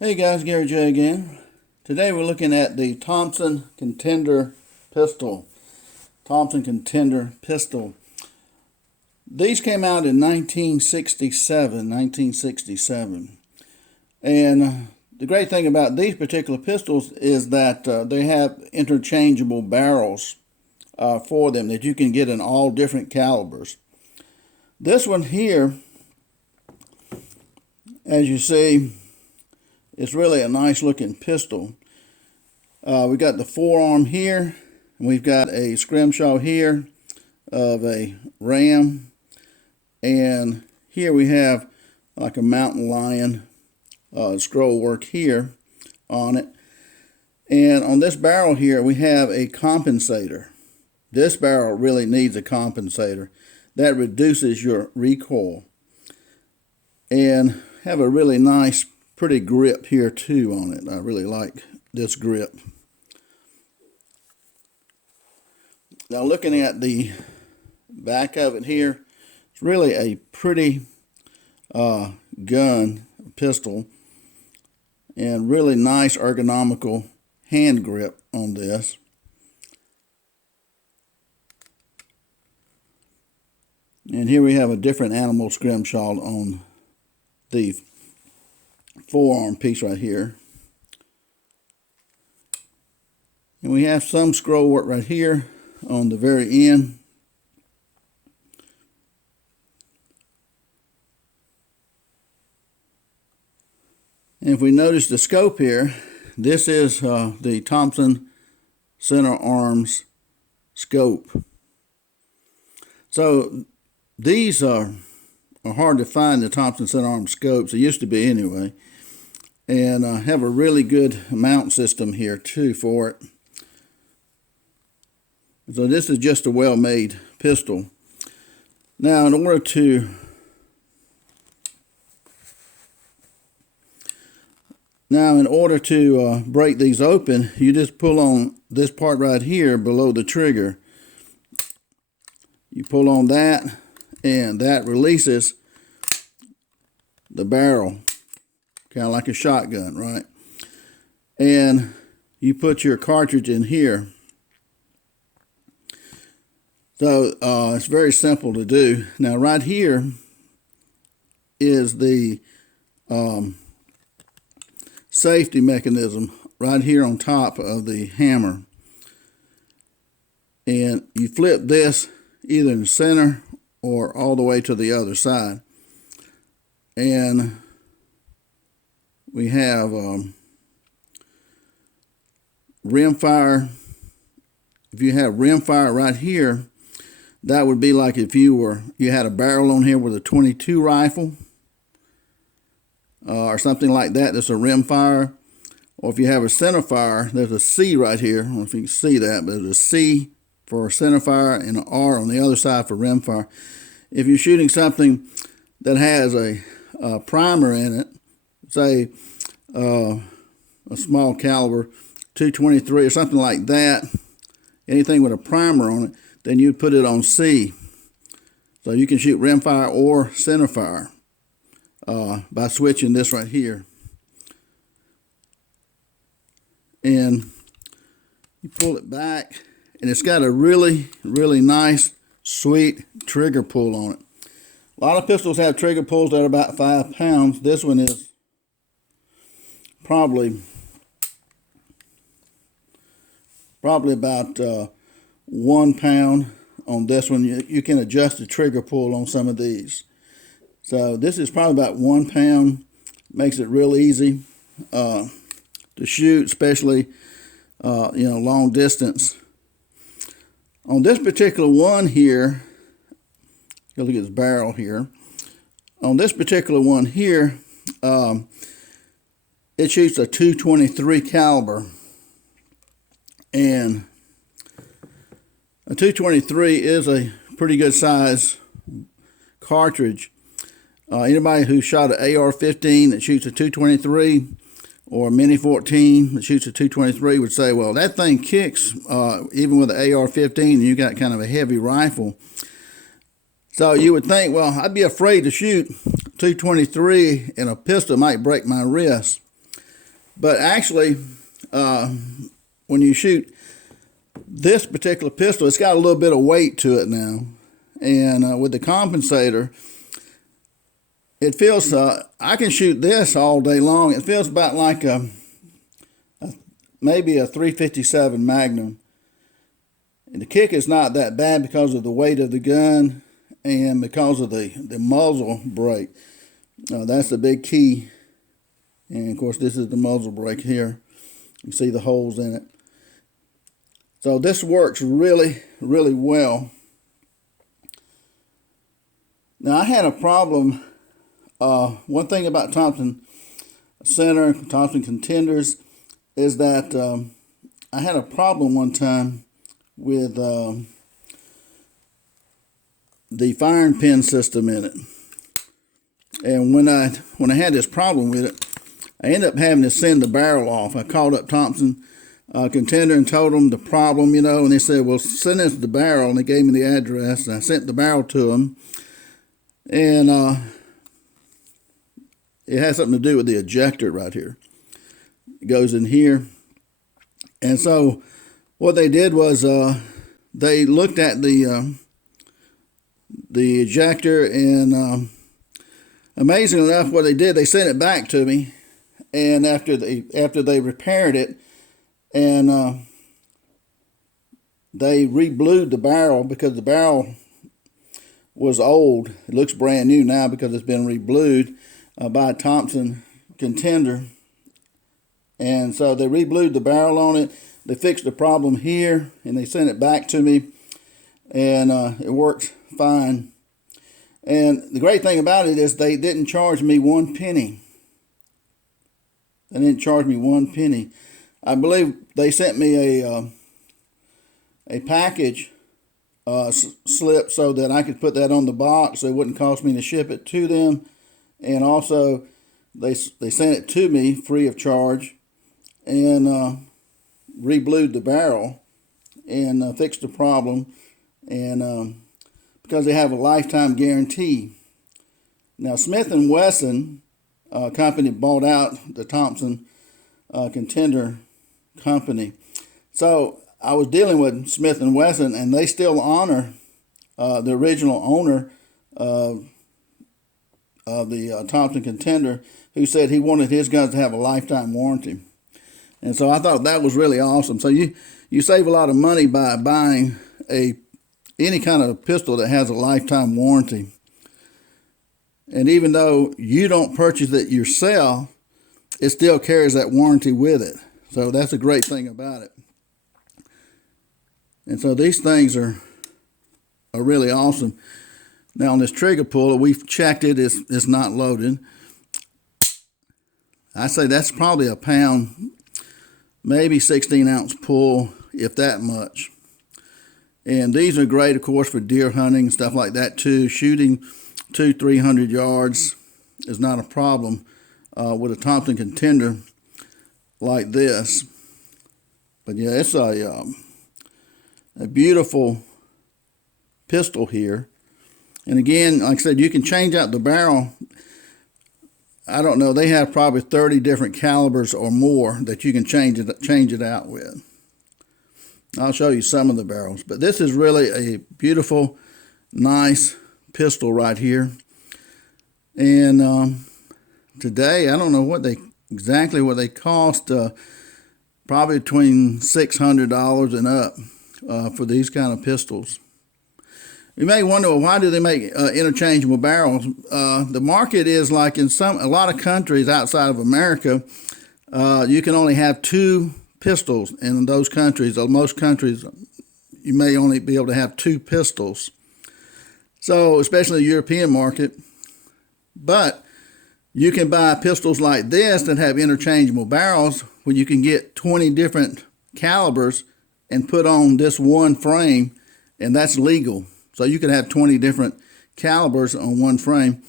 Hey guys, Gary J again. Today we're looking at the Thompson Contender pistol. Thompson Contender pistol. These came out in 1967. And the great thing about these particular pistols is that they have interchangeable barrels for them that you can get in all different calibers. This one here, as you see, it's really a nice looking pistol. We've got the forearm here, and we've got a scrimshaw here of a ram, and here we have like a mountain lion scroll work here on it. And on this barrel here we have a compensator. This barrel really needs a compensator. That reduces your recoil. And have a really nice pretty grip here too on it. I really like this grip. Now looking at the back of it here, it's really a pretty gun pistol and really nice ergonomical hand grip on this. And here we have a different animal scrimshaw on the forearm piece right here. And we have some scroll work right here on the very end. And if we notice the scope here, this is the Thompson center arms scope. So these are hard to find, the Thompson center arm scopes. It used to be anyway. And have a really good mount system here too for it. So this is just a well-made pistol. Now in order to break these open, you just pull on this part right here below the trigger. You pull on that, and that releases the barrel, kind of like a shotgun, right? And you put your cartridge in here. So it's very simple to do. Now right here is the safety mechanism right here on top of the hammer. And you flip this either in the center or all the way to the other side. And we have rimfire. If you have rimfire right here, that would be like if you had a barrel on here with a .22 rifle or something like that. That's a rimfire. Or if you have a centerfire, there's a C right here. I don't know if you can see that, but there's a C for centerfire and an R on the other side for rimfire. If you're shooting something that has a primer in it, say a small caliber, .223 or something like that, anything with a primer on it, then you'd put it on C. So you can shoot rimfire or centerfire by switching this right here. And you pull it back, and it's got a really, really nice, sweet trigger pull on it. A lot of pistols have trigger pulls that are about 5 pounds. This one is probably about 1 pound on this one. You can adjust the trigger pull on some of these. So this is probably about 1 pound. Makes it real easy to shoot, especially long distance. On this particular one here, look at this barrel here. On this particular one here, it shoots a .223 caliber, and a .223 is a pretty good size cartridge. Anybody who shot an AR-15 that shoots a .223 or a Mini 14 that shoots a .223 would say, well, that thing kicks even with an AR-15, and you got kind of a heavy rifle. So you would think, well, I'd be afraid to shoot .223 and a pistol might break my wrist. But actually, when you shoot this particular pistol, it's got a little bit of weight to it now. And with the compensator, it feels, I can shoot this all day long. It feels about like maybe a 357 Magnum. And the kick is not that bad because of the weight of the gun and because of the muzzle brake. That's the big key. And of course, this is the muzzle brake here. You see the holes in it. So this works really, really well. Now I had a problem. One thing about Thompson Center, Thompson Contenders, is that I had a problem one time with the firing pin system in it. And when I had this problem with it, I ended up having to send the barrel off. I called up Thompson Contender and told them the problem, and they said, well, send us the barrel, and they gave me the address, and I sent the barrel to them. And it has something to do with the ejector right here. It goes in here. And so what they did was they looked at the ejector, and amazing enough, what they did, they sent it back to me. And after they repaired it, and they re-blued the barrel because the barrel was old. It looks brand new now because it's been re-blued by Thompson Contender. And so they re-blued the barrel on it. They fixed the problem here, and they sent it back to me, and it works fine. And the great thing about it is they didn't charge me 1 penny. They didn't charge me 1 penny. I believe they sent me a package slip so that I could put that on the box so it wouldn't cost me to ship it to them. And also, they sent it to me free of charge, and re-blued the barrel and fixed the problem, and because they have a lifetime guarantee. Now, Smith & Wesson company bought out the Thompson Contender company. So I was dealing with Smith & Wesson, and they still honor the original owner of the Thompson Contender, who said he wanted his guns to have a lifetime warranty. And so I thought that was really awesome. So you save a lot of money by buying any kind of pistol that has a lifetime warranty. And even though you don't purchase it yourself, it still carries that warranty with it. So that's a great thing about it. And so these things are really awesome. Now on this trigger puller, we've checked it. It's not loaded. I say that's probably a pound, maybe 16-ounce pull, if that much. And these are great, of course, for deer hunting and stuff like that too. Shooting 200-300 yards is not a problem with a Thompson Contender like this. But yeah, it's a beautiful pistol here. And again, like I said, you can change out the barrel. I don't know, they have probably 30 different calibers or more that you can change it out with. I'll show you some of the barrels. But this is really a beautiful, nice pistol right here. And today, I don't know exactly what they cost. Probably between $600 and up for these kind of pistols. You may wonder, well, why do they make interchangeable barrels? The market is like in a lot of countries outside of America, you can only have 2 pistols. And in those countries, or most countries, you may only be able to have 2 pistols. So, especially the European market. But you can buy pistols like this that have interchangeable barrels where you can get 20 different calibers and put on this one frame, and that's legal. So you could have 20 different calibers on one frame.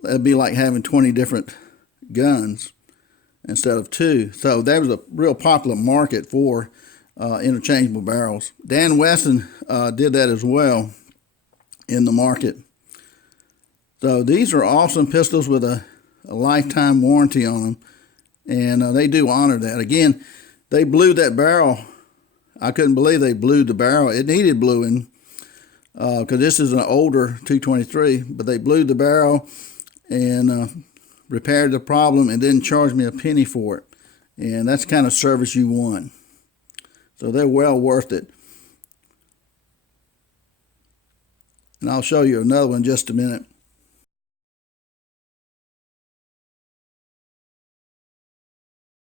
That'd be like having 20 different guns instead of 2. So there was a real popular market for interchangeable barrels. Dan Wesson did that as well in the market. So these are awesome pistols with a lifetime warranty on them. And they do honor that. Again, they blew that barrel. I couldn't believe they blew the barrel. It needed bluing because this is an older 223, but they blew the barrel and repaired the problem and didn't charge me a penny for it. And that's the kind of service you want. So they're well worth it. And I'll show you another one in just a minute.